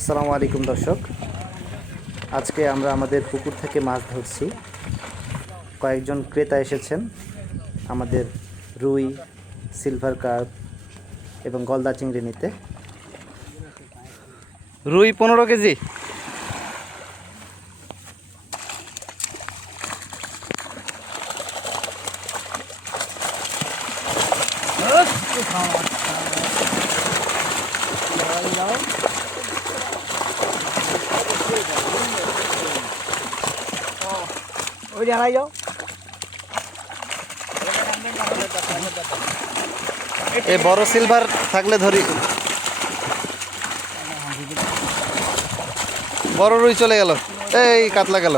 আসসালামু আলাইকুম দর্শক। আজকে আমরা আমাদের পুকুর থেকে মাছ ধরছি। কয়েকজন ক্রেতা এসেছেন। আমাদের রুই সিলভার কার্প এবং গলদা চিংড়ি নিতে। রুই পনেরো কেজি। ওই জানাই যাও। এ বড় সিলভার থাকলে ধরি। বড় রুই চলে গেল। এই কাতলা গেল।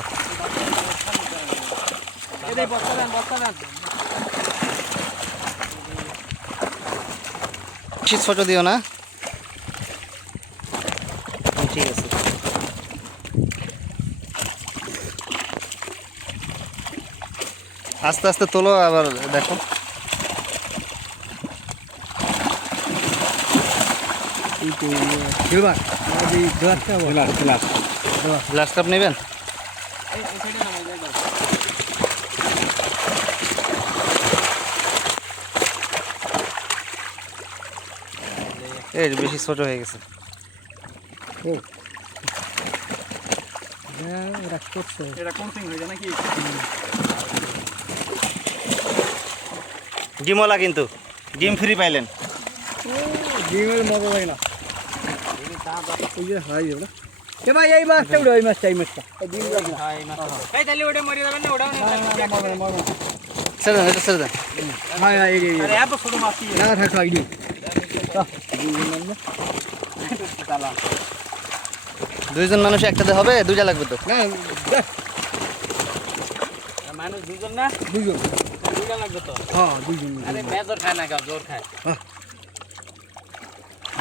ছোট দিও না ঠিক আছে আস্তে আস্তে তোলো আবার দেখো। গ্লাস কাপ নেবেন? এই বেশি ছোট হয়ে গেছে। এরা করছে ডিমওয়ালা কিন্তু ডিম ফ্রি পাইলেন ডিমের মজা লাগে না ওই যে হাই যাবে এ ভাই এই মাছটা উড়ে ওই মাছটা এই মাছটা ডিম লাগে না এই তাহলে ওটা মরে যাবেন না ওটাও না, এটা হ্যাঁ হ্যাঁ এই। আরে এত ছোট মাছ না থাকো আইডি দুইজন মানুষ একটাতে হবে দুইটা লাগবে তো। না মানুষ দুজন না? দুজন দুজন লাগবে তো? হ্যাঁ দুজন আরে মেজর খায় না জোর খায়।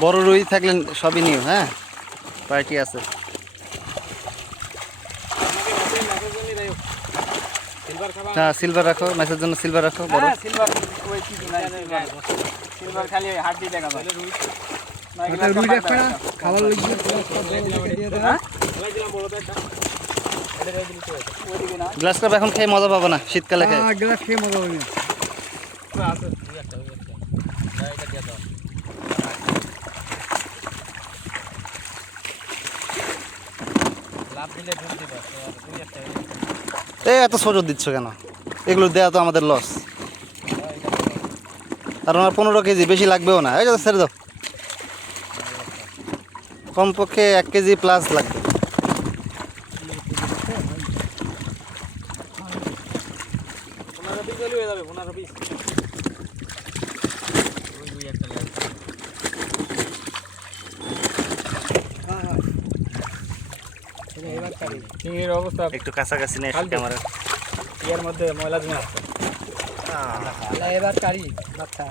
বড় রুই থাকলে সবই নিও হ্যাঁ? পার্টি আছে। হ্যাঁ সিলভার রাখো মাছের জন্য সিলভার রাখো বড়। হ্যাঁ সিলভার খালি হাড্ডি দেখা যায়। রুই রাখবে না খাবার লাগবে দিয়ে দিয়ে। গ্লাস কাপ এখন খেয়ে মজা পাবো না শীতকালে হ্যাঁ গ্লাস খেয়ে মজা না। দিয়ে এই এত ছোট দিচ্ছ কেন? এগুলো দেওয়া তো আমাদের লস আর ওনার পনেরো কেজি বেশি লাগবেও না। এই ছেড়ে দাও। কমপক্ষে এক কেজি প্লাস লাগবে। একটা কাছাকাছি নিয়ে ফালতু। ক্যামেরা। ইয়ার মধ্যে ময়লা জমে আছে। তাহলে এবার কারি বাচ্চা।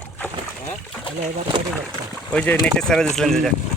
হ্যাঁ? এবার কারি বাচ্চা। ওই যে নেটে ছেড়ে দিয়েছিলেন যে যা।